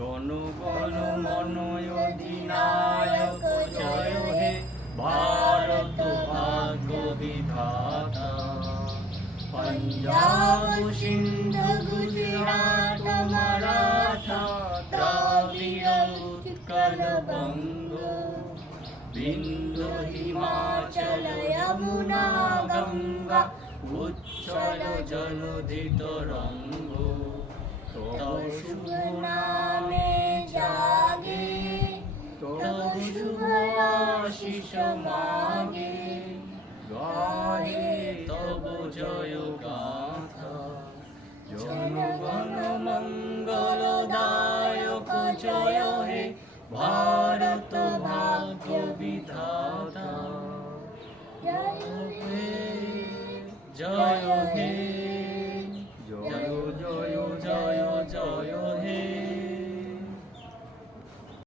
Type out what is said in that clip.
জনগণ মন অধিনায়ক জয় হে ভারত ভাগ্য বিধাতা। पंजाब सिंध गुजरात मराठा द्राविड़ उत्कल बंग बिंदु हिमाचल यमुना गंगा उच्चल जलधि तरंग तव शुभ नामे जागे तव शुभ आशीष मागे गाहे तब जय गाथा। जनगण मंगलदायक जय हे भारत भाग्य विधाता। जय हे जय हे जय